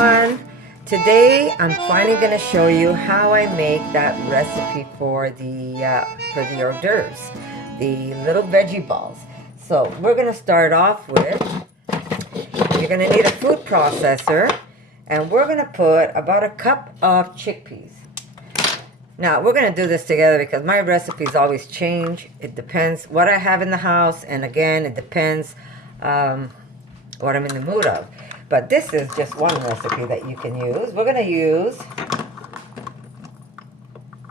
everyone. Today I'm finally going to show you how I make that recipe for the hors d'oeuvres, the little veggie balls. So we're going to start off with, you're going to need a food processor, and we're going to put about a cup of chickpeas. Now we're going to do this together because my recipes always change. It depends what I have in the house, and again it depends what I'm in the mood of. But this is just one recipe that you can use. We're going to use,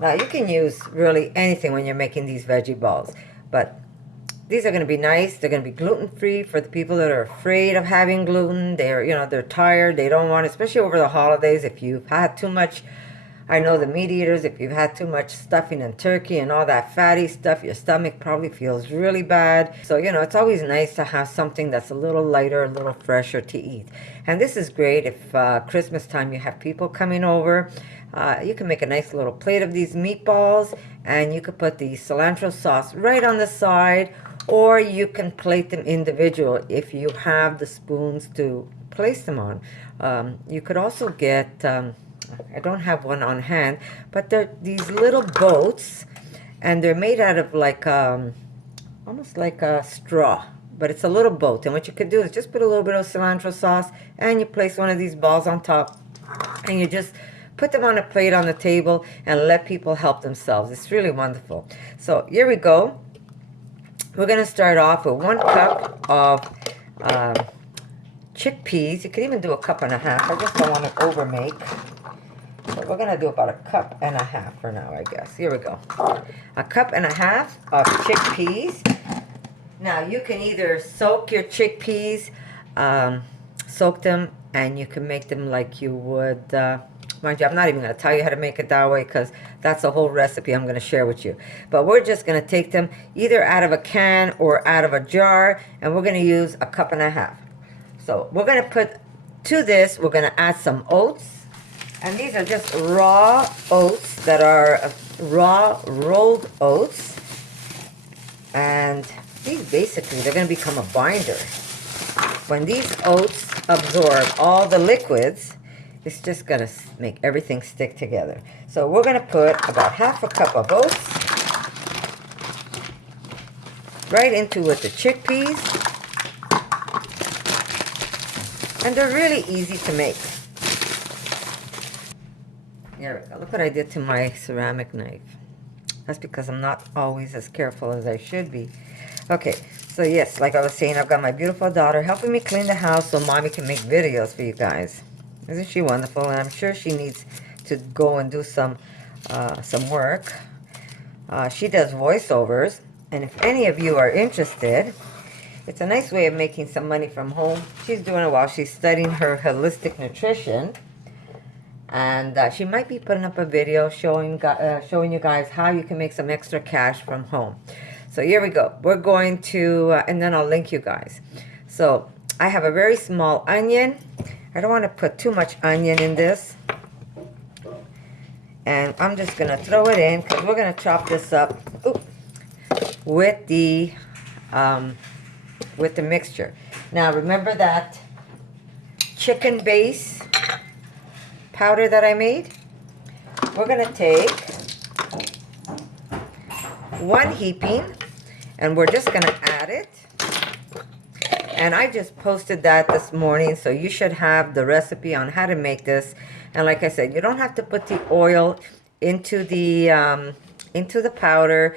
now you can use really anything when you're making these veggie balls, but these are going to be nice. They're going to be gluten-free for the people that are afraid of having gluten. They're tired. They don't want, especially over the holidays, if you've had too much, I know the meat eaters, if you've had too much stuffing and turkey and all that fatty stuff, your stomach probably feels really bad. So, it's always nice to have something that's a little lighter, a little fresher to eat. And this is great if Christmas time you have people coming over. You can make a nice little plate of these meatballs, and you could put the cilantro sauce right on the side, or you can plate them individual if you have the spoons to place them on. You could also get... I don't have one on hand, but they're these little boats, and they're made out of like almost like a straw, but it's a little boat. And what you could do is just put a little bit of cilantro sauce, and you place one of these balls on top, and you just put them on a plate on the table and let people help themselves. It's really wonderful. So here we go. We're going to start off with 1 cup of chickpeas. You could even do a cup and a half. I just don't want to overmake. So we're going to do about a cup and a half for now, I guess. Here we go. A cup and a half of chickpeas. Now, you can either soak your chickpeas, soak them, and you can make them like you would, mind you, I'm not even going to tell you how to make it that way because that's a whole recipe I'm going to share with you. But we're just going to take them either out of a can or out of a jar, and we're going to use a cup and a half. So we're going to put, to this, we're going to add some oats. And these are just raw oats that are raw rolled oats. And these basically, they're going to become a binder. When these oats absorb all the liquids, it's just going to make everything stick together. So we're going to put about half a cup of oats right into with the chickpeas. And they're really easy to make. There we go. Look what I did to my ceramic knife. That's because I'm not always as careful as I should be. Okay, so yes, like I was saying, I've got my beautiful daughter helping me clean the house so Mommy can make videos for you guys. Isn't she wonderful? And I'm sure she needs to go and do some work. She does voiceovers, and if any of you are interested, it's a nice way of making some money from home. She's doing it while she's studying her holistic nutrition. And she might be putting up a video showing you guys how you can make some extra cash from home. So here we go. We're going to, and then I'll link you guys. So I have a very small onion. I don't want to put too much onion in this. And I'm just going to throw it in because we're going to chop this up with the mixture. Now remember that chicken base powder that I made? We're going to take 1 heaping, and we're just going to add it. And I just posted that this morning, so you should have the recipe on how to make this. And like I said, you don't have to put the oil into the powder.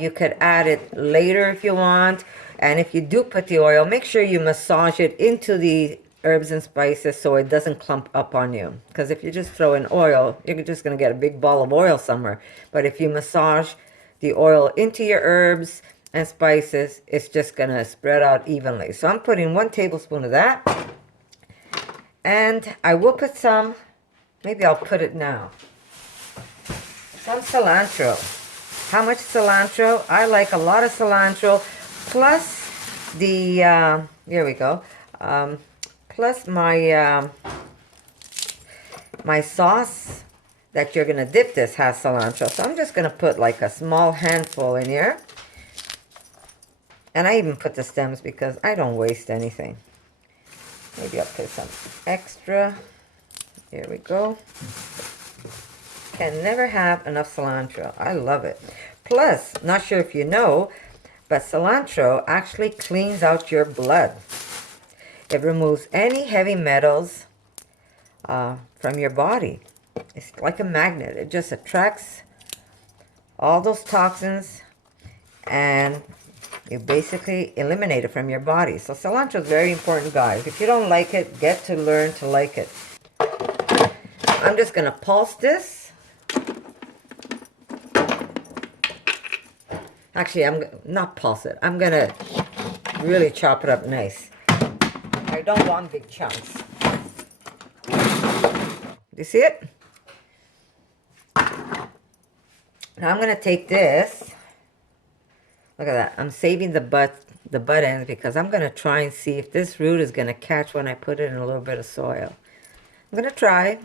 You could add it later if you want. And if you do put the oil, make sure you massage it into the herbs and spices so it doesn't clump up on you. Because if you just throw in oil, you're just going to get a big ball of oil somewhere. But if you massage the oil into your herbs and spices, it's just going to spread out evenly. So I'm putting 1 tablespoon of that. And I will put some, maybe I'll put it now, some cilantro. How much cilantro? I like a lot of cilantro, plus the, here we go, plus my my sauce that you're going to dip this has cilantro. So I'm just going to put like a small handful in here. And I even put the stems because I don't waste anything. Maybe I'll put some extra. Here we go. Can never have enough cilantro. I love it. Plus, not sure if you know, but cilantro actually cleans out your blood. It removes any heavy metals from your body. It's like a magnet. It just attracts all those toxins and you basically eliminate it from your body. So cilantro is very important, guys. If you don't like it, get to learn to like it. I'm just going to pulse this. Actually, I'm not pulse it. I'm going to really chop it up nice. I don't want big chunks. Do you see it? Now I'm going to take this. Look at that. I'm saving the butt ends because I'm going to try and see if this root is going to catch when I put it in a little bit of soil. I'm going to try.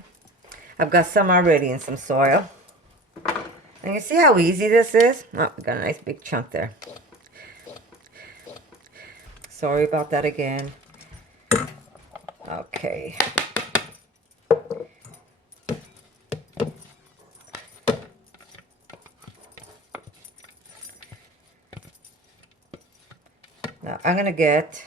I've got some already in some soil. And you see how easy this is? Oh, we got a nice big chunk there. Sorry about that again. Okay. Now I'm going to get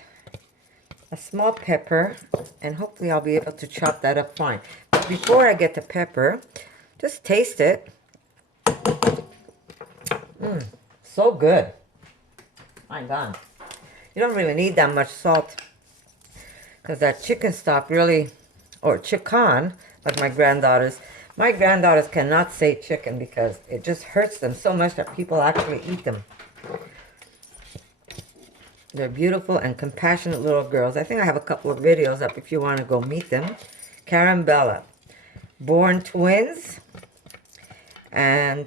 a small pepper and hopefully I'll be able to chop that up fine. But before I get the pepper, just taste it. So good. My God. You don't really need that much salt because that chicken stock really, or chicken, like my granddaughters cannot say chicken because it just hurts them so much that people actually eat them. They're beautiful and compassionate little girls. I think I have a couple of videos up if you want to go meet them. Carambella, born twins, and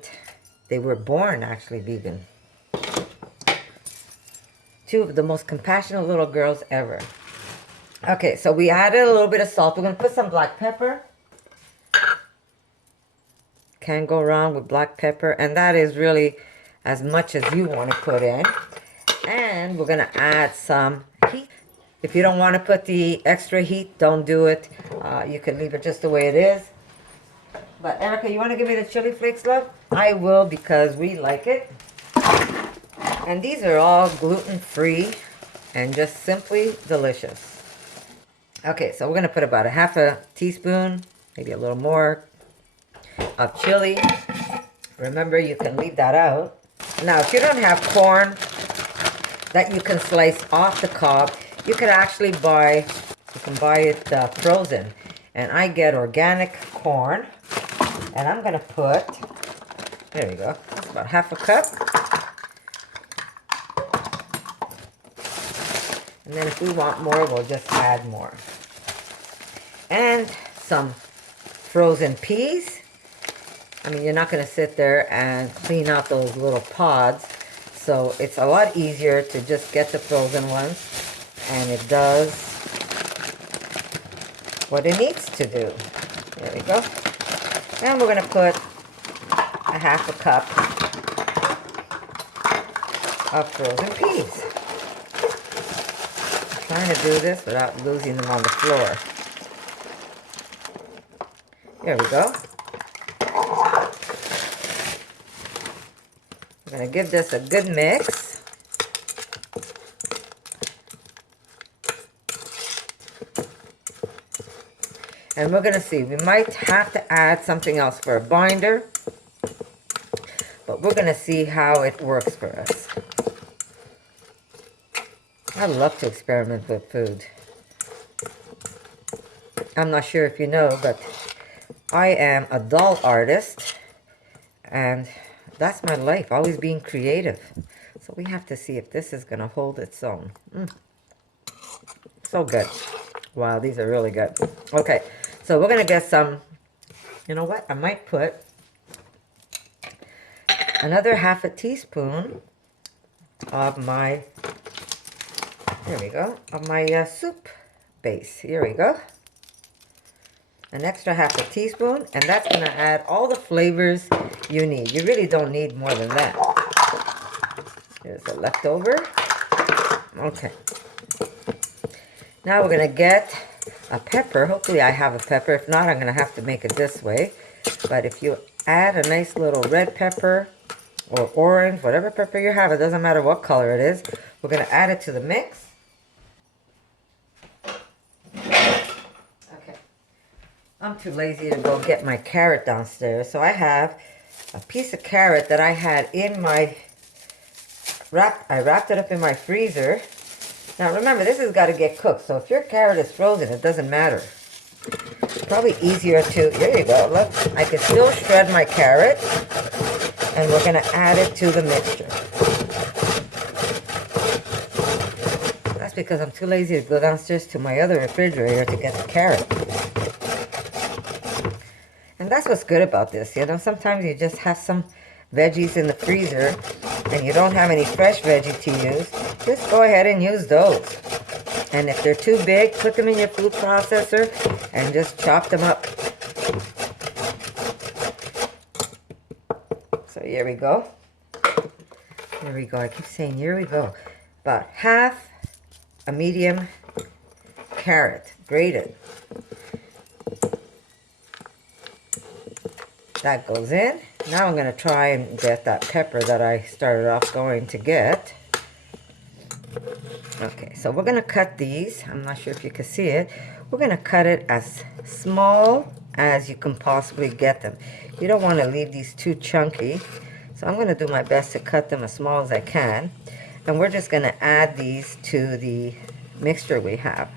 they were born actually vegan. Two of the most compassionate little girls ever. Okay, so we added a little bit of salt. We're going to put some black pepper. Can't go wrong with black pepper, and that is really as much as you want to put in. And we're going to add some heat. If you don't want to put the extra heat, don't do it. You can leave it just the way it is. But Erica, you want to give me the chili flakes, love? I will because we like it. And these are all gluten-free and just simply delicious. Okay, so we're going to put about a half a teaspoon, maybe a little more, of chili. Remember, you can leave that out. Now, if you don't have corn that you can slice off the cob, you can actually buy, it frozen. And I get organic corn, and I'm going to put, there we go, that's about half a cup. And then if we want more, we'll just add more. And some frozen peas. I mean, you're not going to sit there and clean out those little pods. So it's a lot easier to just get the frozen ones. And it does what it needs to do. There we go. And we're going to put a half a cup of frozen peas. I'm trying to do this without losing them on the floor. There we go. We're going to give this a good mix. And we're going to see. We might have to add something else for a binder. But we're going to see how it works for us. I love to experiment with food. I'm not sure if you know, but I am a doll artist. And that's my life, always being creative. So we have to see if this is going to hold its own. So good. Wow, these are really good. Okay, so we're going to get some, you know what? I might put another half a teaspoon of my, there we go, of my soup base. Here we go. An extra half a teaspoon, and that's going to add all the flavors you need. You really don't need more than that. Here's the leftover. Okay. Now we're going to get a pepper. Hopefully I have a pepper. If not, I'm going to have to make it this way. But if you add a nice little red pepper or orange, whatever pepper you have, it doesn't matter what color it is, we're going to add it to the mix. Okay. I'm too lazy to go get my carrot downstairs. So I have a piece of carrot that I had in my I wrapped it up in my freezer. Now remember, this has got to get cooked. So if your carrot is frozen, it doesn't matter. Probably easier to, there you go, look. I can still shred my carrot. And we're going to add it to the mixture. That's because I'm too lazy to go downstairs to my other refrigerator to get the carrot. And that's what's good about this. You know, sometimes you just have some veggies in the freezer and you don't have any fresh veggie to use. Just go ahead and use those. And if they're too big, put them in your food processor and just chop them up. So here we go. Here we go. I keep saying here we go. About half a medium carrot, grated. That goes in. Now I'm going to try and get that pepper that I started off going to get. Okay, so we're going to cut these. I'm not sure if you can see it. We're going to cut it as small as you can possibly get them. You don't want to leave these too chunky. So I'm going to do my best to cut them as small as I can. And we're just going to add these to the mixture we have.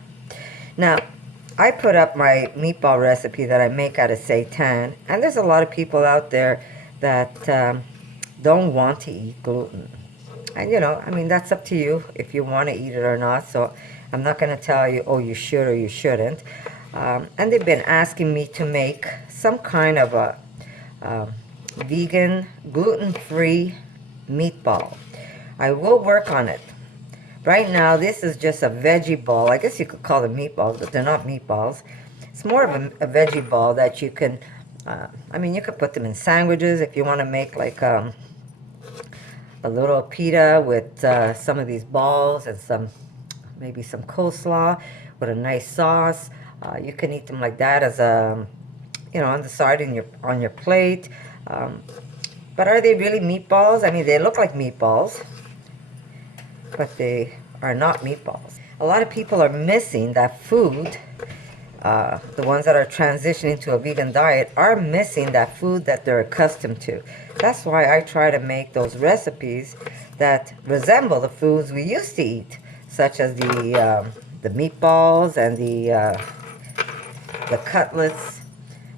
Now, I put up my meatball recipe that I make out of seitan, and there's a lot of people out there that don't want to eat gluten. And you know, I mean, that's up to you if you want to eat it or not. So I'm not going to tell you, oh, you should or you shouldn't. And they've been asking me to make some kind of a vegan, gluten-free meatball. I will work on it. Right now, this is just a veggie ball. I guess you could call them meatballs, but they're not meatballs. It's more of a veggie ball that you can, I mean, you could put them in sandwiches if you want to make like a little pita with some of these balls and maybe some coleslaw with a nice sauce. You can eat them like that as a, you know, on the side on your plate. But are they really meatballs? I mean, they look like meatballs, but they are not meatballs. A lot of people are missing that food. The ones that are transitioning to a vegan diet are missing that food that they're accustomed to. That's why I try to make those recipes that resemble the foods we used to eat, such as the meatballs and the cutlets.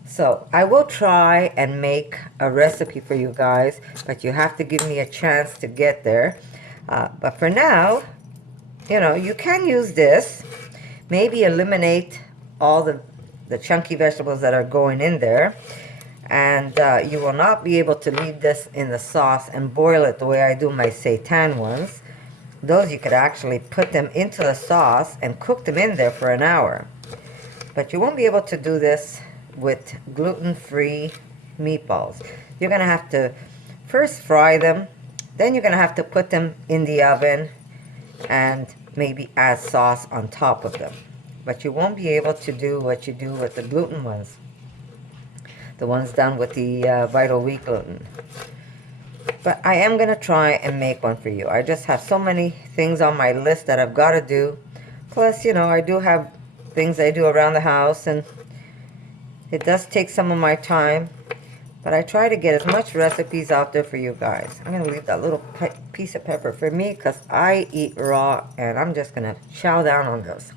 So I will try and make a recipe for you guys, but you have to give me a chance to get there. But for now, you know, you can use this. Maybe eliminate all the chunky vegetables that are going in there. And you will not be able to leave this in the sauce and boil it the way I do my seitan ones. Those you could actually put them into the sauce and cook them in there for an hour. But you won't be able to do this with gluten-free meatballs. You're going to have to first fry them. Then you're going to have to put them in the oven and maybe add sauce on top of them. But you won't be able to do what you do with the gluten ones. The ones done with the Vital Wheat gluten. But I am going to try and make one for you. I just have so many things on my list that I've got to do. Plus, you know, I do have things I do around the house, and it does take some of my time. But I try to get as much recipes out there for you guys. I'm going to leave that little piece of pepper for me because I eat raw, and I'm just going to chow down on this.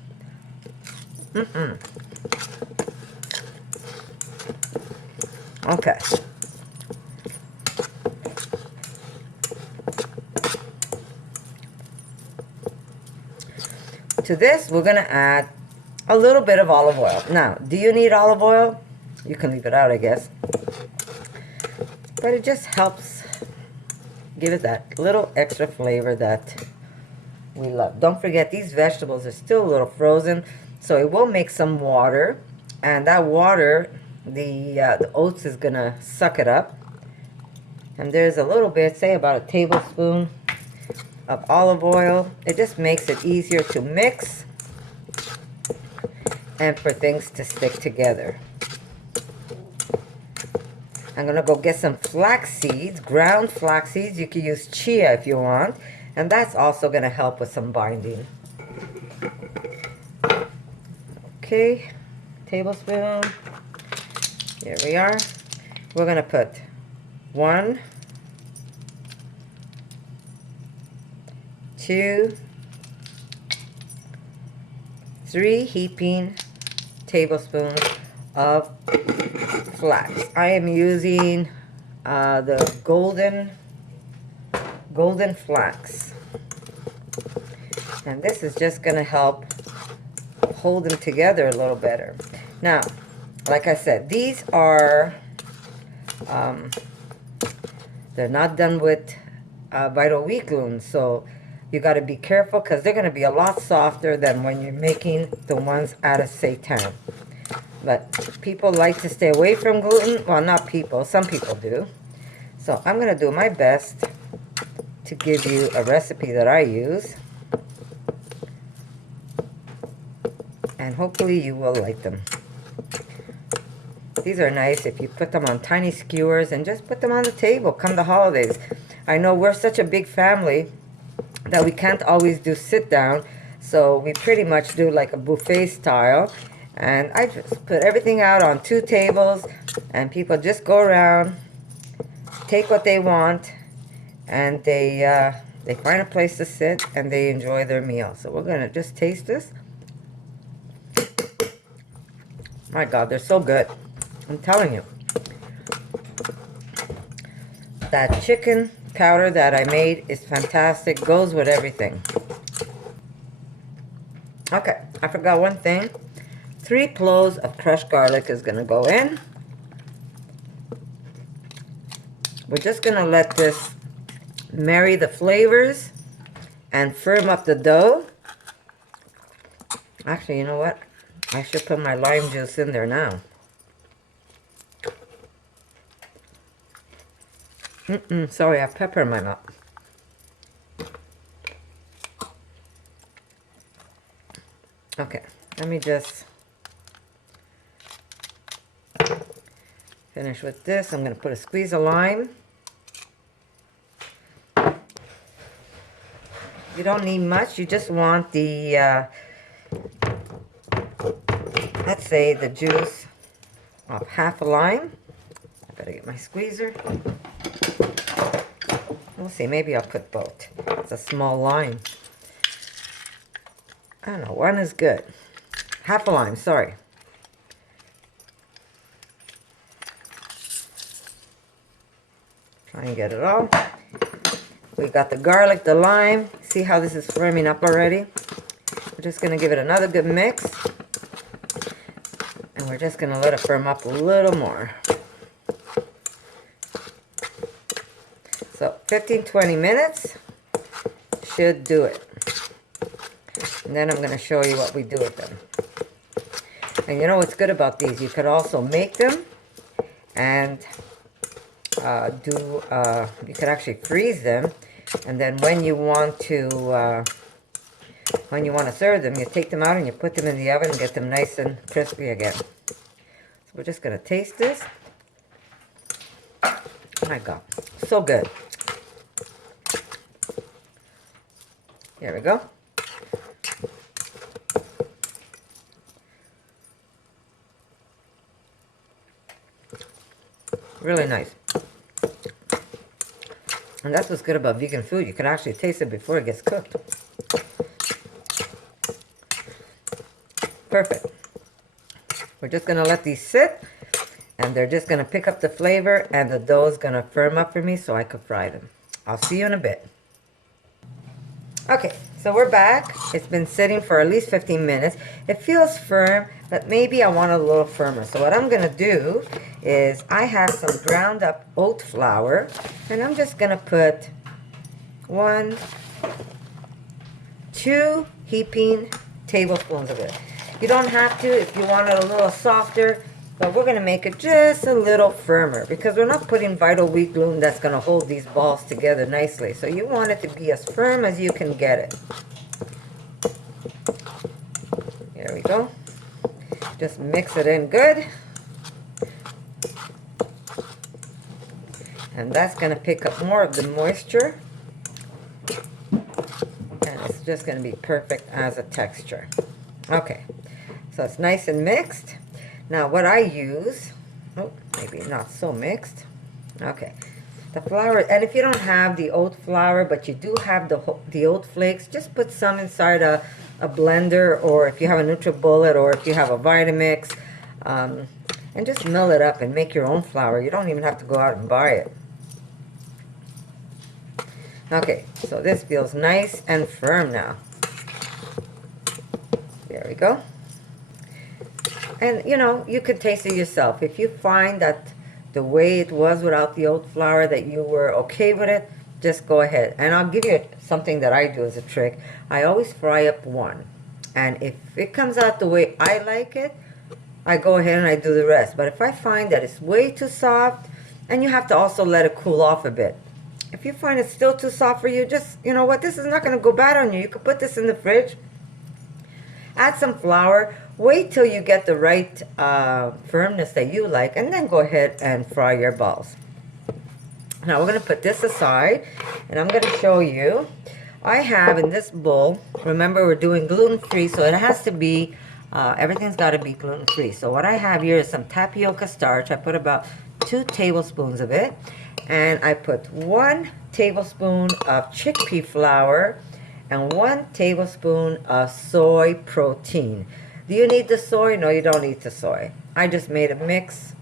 Okay. To this, we're going to add a little bit of olive oil. Now, do you need olive oil? You can leave it out, I guess. But it just helps give it that little extra flavor that we love. Don't forget, these vegetables are still a little frozen, so it will make some water. And that water, the oats is going to suck it up. And there's a little bit, say about a tablespoon of olive oil. It just makes it easier to mix. and for things to stick together. I'm gonna go get some flax seeds, ground flax seeds. You can use chia if you want, and that's also gonna help with some binding. Okay, tablespoon. Here we are. We're gonna put 1, 2, 3 heaping tablespoons of flax. I am using the golden flax, and this is just going to help hold them together a little better. Now, like I said, these are they're not done with vital wheat gluten, so you got to be careful because they're going to be a lot softer than when you're making the ones out of seitan. But people like to stay away from gluten. Well, not people. Some people do. So I'm going to do my best to give you a recipe that I use. And hopefully you will like them. These are nice if you put them on tiny skewers and just put them on the table come the holidays. I know we're such a big family that we can't always do sit down. So we pretty much do like a buffet style. And I just put everything out on 2 tables, and people just go around, take what they want, and they find a place to sit, and they enjoy their meal. So we're going to just taste this. My God, they're so good. I'm telling you. That chicken powder that I made is fantastic. Goes with everything. Okay, I forgot one thing. 3 cloves of crushed garlic is going to go in. We're just going to let this marry the flavors and firm up the dough. Actually, you know what? I should put my lime juice in there now. Sorry, I have pepper in my mouth. Okay, let me just finish with this. I'm going to put a squeeze of lime. You don't need much. You just want the, let's say, the juice of half a lime. I better get my squeezer. We'll see. Maybe I'll put both. It's a small lime. I don't know. 1 is good. Half a lime, sorry. Try and get it all. We've got the garlic, the lime. See how this is firming up already? We're just going to give it another good mix. And we're just going to let it firm up a little more. So 15-20 minutes should do it. And then I'm going to show you what we do with them. And you know what's good about these? You could also make them and you could actually freeze them, and then when you want to serve them, you take them out and you put them in the oven and get them nice and crispy again. So we're just going to taste this. Oh my God, so good. Here we go. Really nice. And that's what's good about vegan food. You can actually taste it before it gets cooked. Perfect. We're just going to let these sit, and they're just going to pick up the flavor, and the dough is going to firm up for me so I can fry them. I'll see you in a bit. Okay, so we're back. It's been sitting for at least 15 minutes. It feels firm, but maybe I want it a little firmer. So what I'm going to do is I have some ground up oat flour, and I'm just going to put 1, 2 heaping tablespoons of it. You don't have to if you want it a little softer, but we're going to make it just a little firmer because we're not putting vital wheat gluten that's going to hold these balls together nicely. So you want it to be as firm as you can get it. There we go. Just mix it in good. And that's going to pick up more of the moisture. And it's just going to be perfect as a texture. Okay, so it's nice and mixed. Now what I use, oh, maybe not so mixed. Okay, the flour, and if you don't have the oat flour, but you do have the oat flakes, just put some inside a blender, or if you have a NutriBullet, or if you have a Vitamix, and just mill it up and make your own flour. You don't even have to go out and buy it. Okay, so this feels nice and firm now. There we go. And you know, you could taste it yourself. If you find that the way it was without the oat flour, that you were okay with it, just go ahead. And I'll give you something that I do as a trick. I always fry up one. And if it comes out the way I like it, I go ahead and I do the rest. But if I find that it's way too soft, and you have to also let it cool off a bit. If you find it's still too soft for you, just, you know what, this is not going to go bad on you. You could put this in the fridge, add some flour, wait till you get the right firmness that you like, and then go ahead and fry your balls. Now we're going to put this aside, and I'm going to show you. I have in this bowl, remember we're doing gluten-free, so it has to be, everything's got to be gluten-free. So what I have here is some tapioca starch. I put about 2 tablespoons of it. And I put 1 tablespoon of chickpea flour and 1 tablespoon of soy protein. Do you need the soy? No, you don't need the soy. I just made a mix.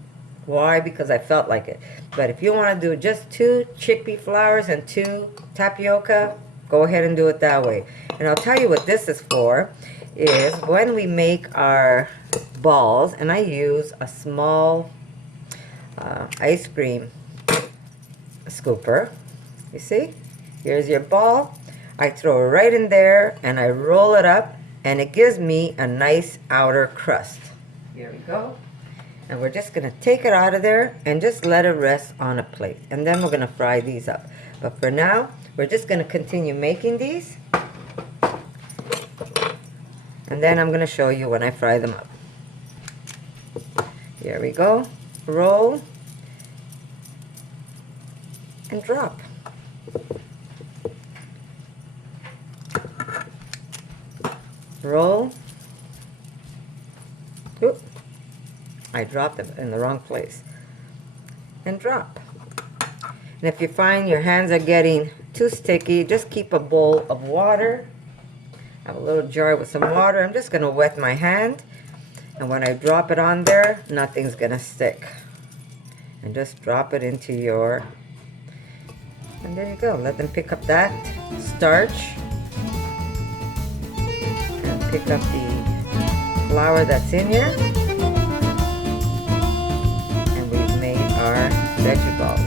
Why? Because I felt like it. But if you want to do just 2 chickpea flours and 2 tapioca, go ahead and do it that way. And I'll tell you what this is for, is when we make our balls, and I use a small ice cream scooper. You see, here's your ball. I throw it right in there and I roll it up, and it gives me a nice outer crust. Here we go. And we're just going to take it out of there and just let it rest on a plate, and then we're going to fry these up. But for now, we're just going to continue making these, and then I'm going to show you when I fry them up. Here we go. Roll and drop. Roll. Oop. I dropped it in the wrong place. And drop. And if you find your hands are getting too sticky, just keep a bowl of water. I have a little jar with some water. I'm just going to wet my hand. And when I drop it on there, nothing's going to stick. And just drop it into your... And there you go. Let them pick up that starch. And pick up the flour that's in here. And we've made our veggie balls.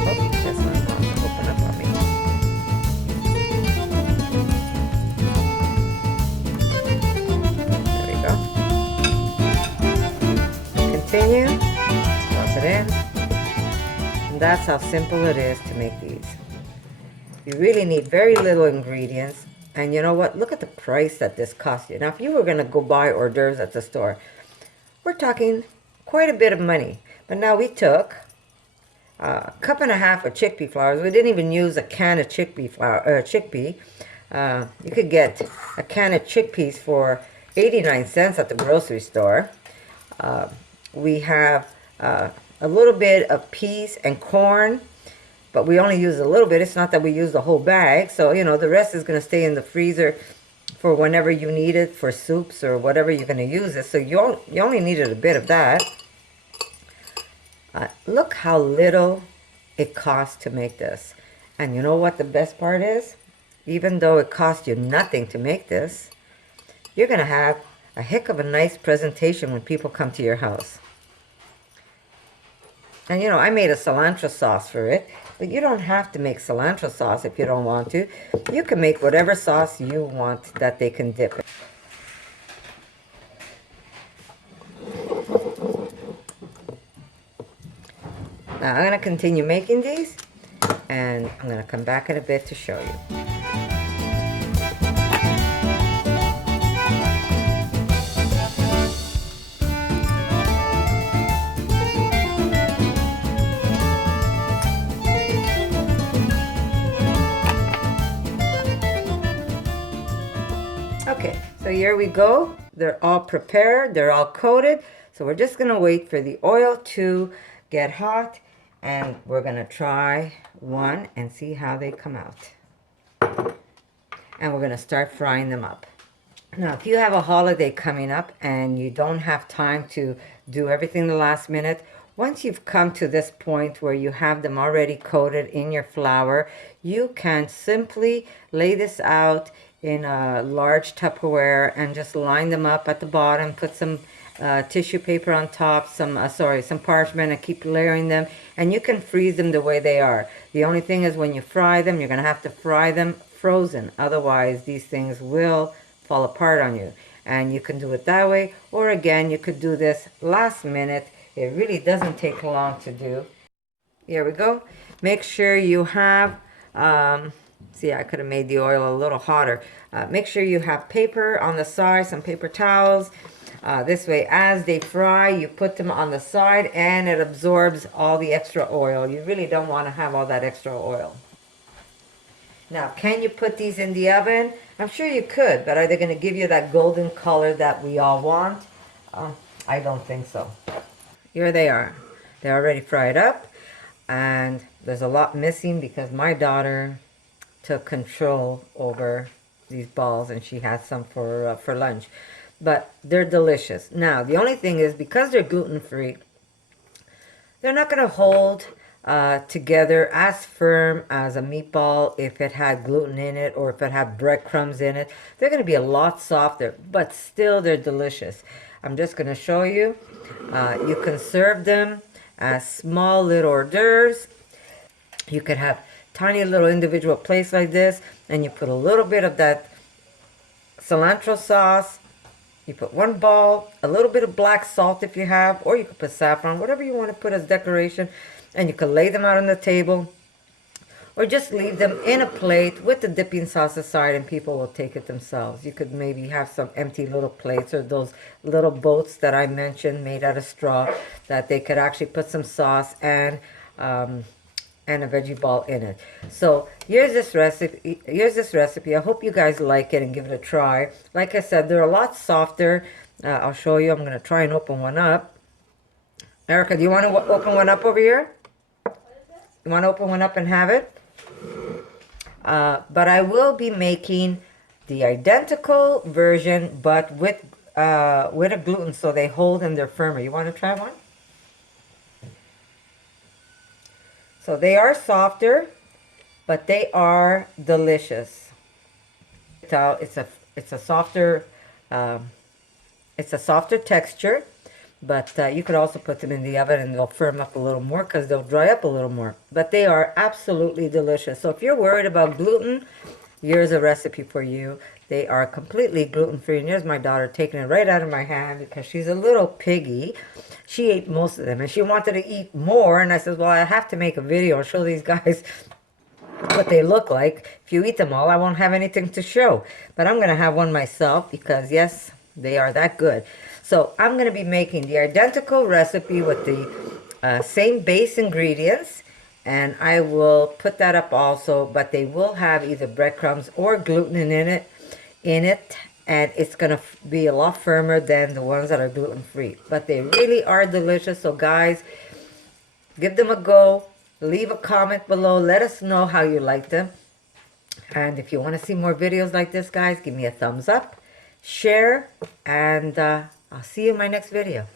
Oh, that's not going to open up on me. There we go. Continue. Drop it in. That's how simple it is to make these. You really need very little ingredients. And you know what? Look at the price that this cost you. Now, if you were going to go buy hors d'oeuvres at the store, we're talking quite a bit of money. But now we took a cup and a half of chickpea flour. We didn't even use a can of chickpea flour. You could get a can of chickpeas for 89 cents at the grocery store. We have... a little bit of peas and corn, but we only use a little bit. It's not that we use the whole bag, so you know the rest is going to stay in the freezer for whenever you need it, for soups or whatever you're going to use it. So you only needed a bit of that. Look how little it costs to make this. And you know what the best part is? Even though it costs you nothing to make this, you're going to have a heck of a nice presentation when people come to your house. And you know, I made a cilantro sauce for it, but you don't have to make cilantro sauce if you don't want to. You can make whatever sauce you want that they can dip in. Now I'm going to continue making these, and I'm going to come back in a bit to show you. here we go. They're all prepared. They're all coated. So we're just going to wait for the oil to get hot. And we're going to try one and see how they come out. And we're going to start frying them up. Now, if you have a holiday coming up and you don't have time to do everything the last minute, once you've come to this point where you have them already coated in your flour, you can simply lay this out in a large Tupperware and just line them up at the bottom, put some tissue paper on top, some parchment, and keep layering them, and you can freeze them the way they are. The only thing is when you fry them, you're going to have to fry them frozen. Otherwise, these things will fall apart on you. And you can do it that way, or again, you could do this last minute. It really doesn't take long to do. Here we go. Make sure you have, see, I could have made the oil a little hotter. Make sure you have paper on the side, some paper towels. This way, as they fry, you put them on the side and it absorbs all the extra oil. You really don't want to have all that extra oil. Now, can you put these in the oven? I'm sure you could, but are they going to give you that golden color that we all want? I don't think so. Here they are. They're already fried up, and there's a lot missing because my daughter took control over these balls, and she has some for lunch. But they're delicious. Now, the only thing is, because they're gluten-free, they're not going to hold together as firm as a meatball if it had gluten in it or if it had breadcrumbs in it. They're going to be a lot softer, but still they're delicious. I'm just going to show you. You can serve them as small little hors d'oeuvres. You could have tiny little individual plates like this, and you put a little bit of that cilantro sauce. You put one ball, a little bit of black salt if you have, or you could put saffron, whatever you want to put as decoration. And you could lay them out on the table, or just leave them in a plate with the dipping sauce aside, and people will take it themselves. You could maybe have some empty little plates, or those little boats that I mentioned made out of straw, that they could actually put some sauce and a veggie ball in it. So here's this recipe. I hope you guys like it and give it a try. Like I said, they're a lot softer. I'll show you. I'm going to try and open one up. Erica, do you want to open one up over here? You want to open one up and have it? But I will be making the identical version, but with a gluten, so they hold and they're firmer. You want to try one? So they are softer, but they are delicious. It's a softer texture. But you could also put them in the oven and they'll firm up a little more because they'll dry up a little more. But they are absolutely delicious. So if you're worried about gluten, here's a recipe for you. They are completely gluten-free. And here's my daughter taking it right out of my hand because she's a little piggy. She ate most of them and she wanted to eat more. And I said, well, I have to make a video and show these guys what they look like. If you eat them all, I won't have anything to show. But I'm going to have one myself because, yes, they are that good. So I'm going to be making the identical recipe with the same base ingredients, and I will put that up also, but they will have either breadcrumbs or gluten in it, and it's going to be a lot firmer than the ones that are gluten-free. But they really are delicious, so guys, give them a go. Leave a comment below. Let us know how you like them. And if you want to see more videos like this, guys, give me a thumbs up, share, and I'll see you in my next video.